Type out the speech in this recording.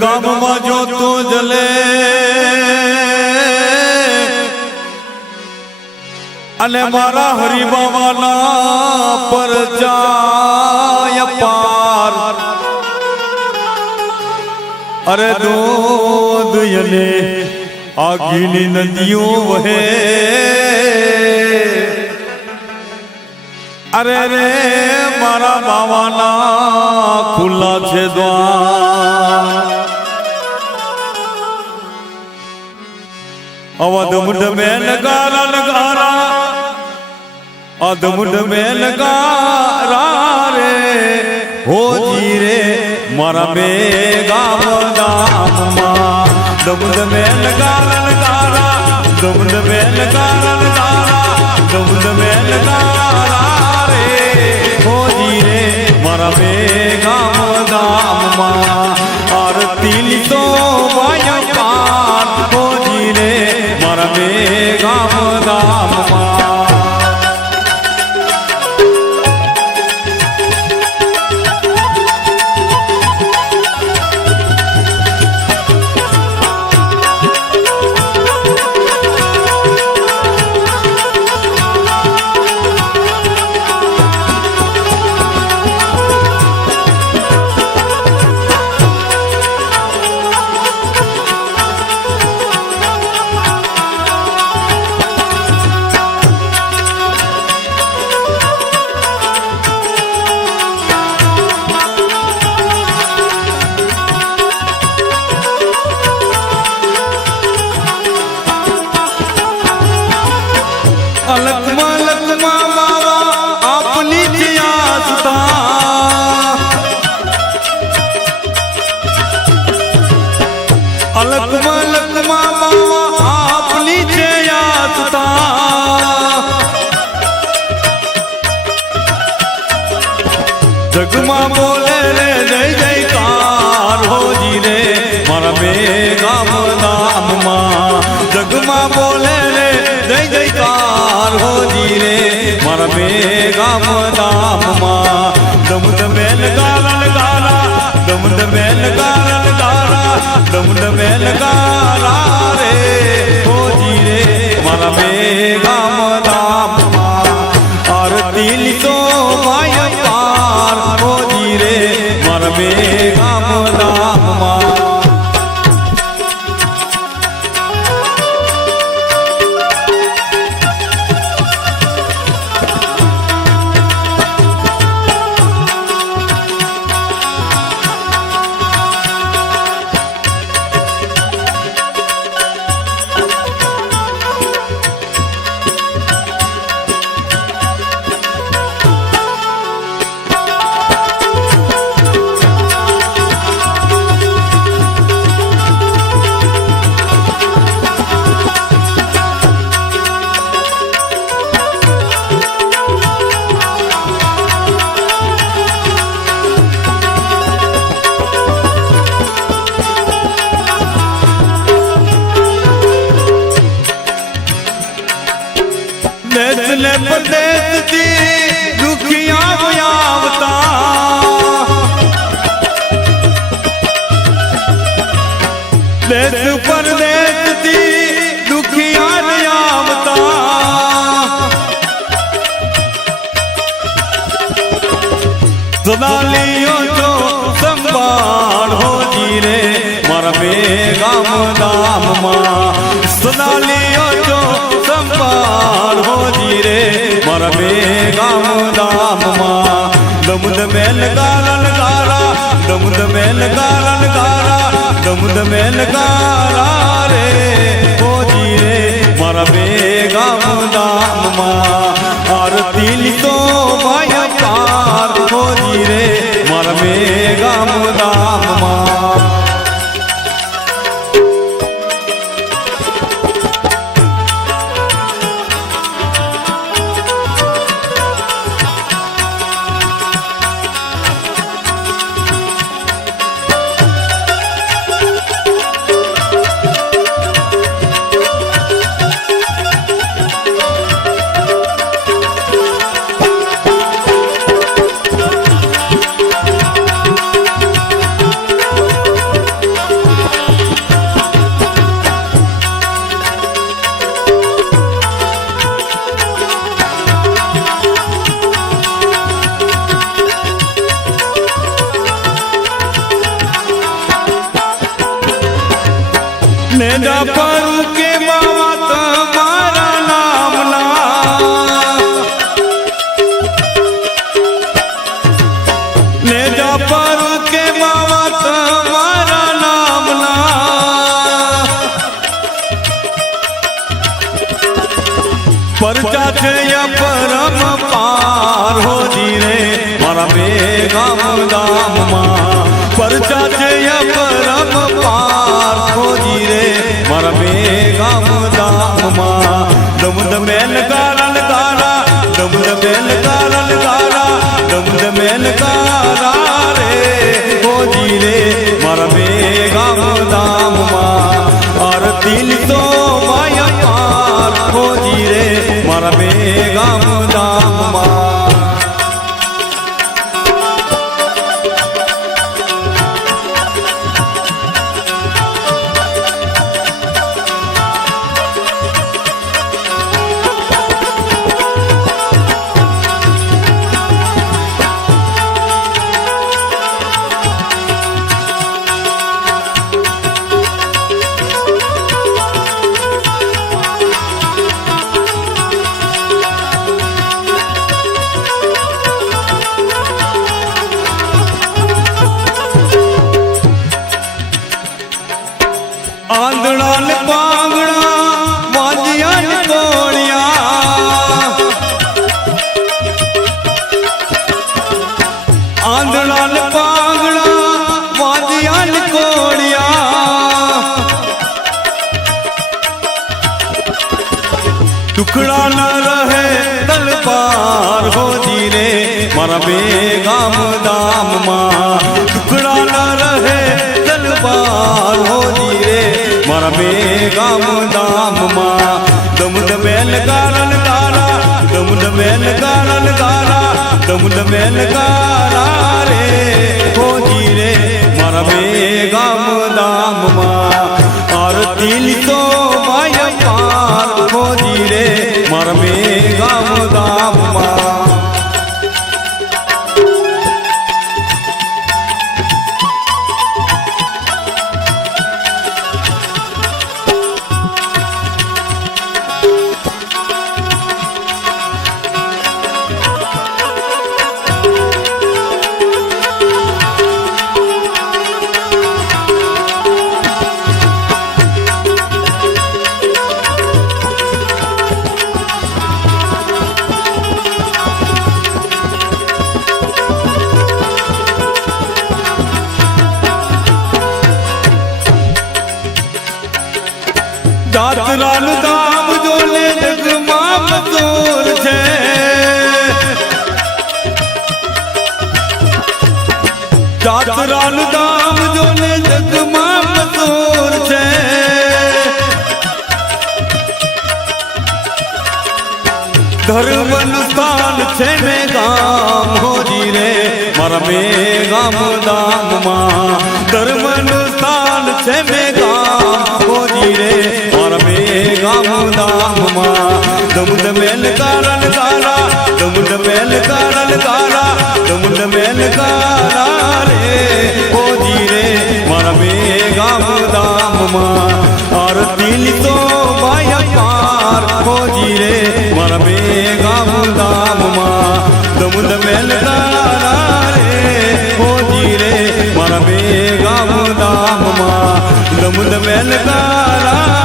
ગામમાં જોતો જલે અને મારા હરિબાવાના પરચાય પાર અરે દૂધ યને આગીની નદીઓ વહે અરે રે મારા બાવાના ખુલ્લા છે દ્વાર અવધમુડ મેં નગારા નગારા અધમુડ મેં નગારા રે હોજી રે મારા બે ગામ ગામમાં દમુડ મેં નગારા નગારા દમુડ મેં નગારા નગારા દમુડ મેં નગારા રે હોજી રે મારા બે ગામ ગામમાં આરતી લીધો ભાઈ પાર હોજી રે મારા બે ગામ ગામમાં अलकमा लकमा मावा अपनी जियासता अलकमा लकमा मावा अपनी जियासता जगमा बोले रे जय जयकार होजी रे मारा बे गाम नाम मां जगमा बोले रे जय जयकार होजी रे मारा बे गाम नाम मां दमुद मेल गारन गारा दमुद मेल गारन गारा दमुद मेल गारा रे होजी रे मारा बे गाम नाम मां आरती लिखो भाई पार होजी रे मारा बे गाम नाम मां देश ने प्रदेश दी दुखिया आवता देश प्रदेश दी दुखिया आवता सदा लियो जो संभाल हो जी रे मारा बे गाम नाम मां सदा लियो जो संभाल हो जी रे मारा बे गाम नाम मां दमुद मेल गारन गारा दमुद मेल गारन गारा दमुद मेल गारा रे हो जी रे मारा बे गाम नाम मां आरती लिखो भाई पार हो जी रे मारा बे गाम नाम मां નેજા પર કે બાવા તમારા નામના નેજા પર કે બાવા તમારા નામના પરચા છે પરમ પાર હોજી રે મારા બે ગામ દામમાં પરચા છે પરમ પાર હોજી રે મારા બે ગામ દામમાં દમદ મેલ ગારલ ગારા દમદ મેલ ગારલ ગારા દમદ મેલ ગારા રે હોજી રે મારા બે ગામ દામમાં આરતી તો માયા પાર હોજી રે મારા બે ગામ દામમાં આંધળા ને પાંગડા વાજિયા ને કોળિયા આંધળા ને પાંગડા વાજિયા ને કોળિયા ટુકડા ન રહે તલપાર હોજી રે મારા બે ગામ દામમાં ટુકડા ન રહે તલપાર હોજી રે મારા બે ગામ દામમાં દમદ મેલ ગારલ ગારા દમદ મેલ ગારલ ગારા દમદ મેલ ગારા રે હોજી રે મારા બે ગામ દામમાં આરતી તો માય પાર હોજી રે મારા બે ગામ દામમાં જાતરાનું ધામ જોને જગમાં મધુર છે જાતરાનું ધામ જોને જગમાં મધુર છે ધર્મનું સ્થાન છે ને ગામ હોજી રે મારા બે ગામ દામમાં ધર્મનું સ્થાન છે ને ગામ હોજી રે મારા બે ગામ દામમાં દમદ મેલ ગારલ ગારા દમદ મેલ ગારલ ગારા દમદ મેલ ગારા રે હોજી રે મારા બે ગામ દામમાં આરતી તો માયા પાર હોજી રે મારા બે ગામ દામમાં દમદ મેલ ગારા રે હોજી રે મારા બે ગામ દામમાં દમદ મેલ ગારા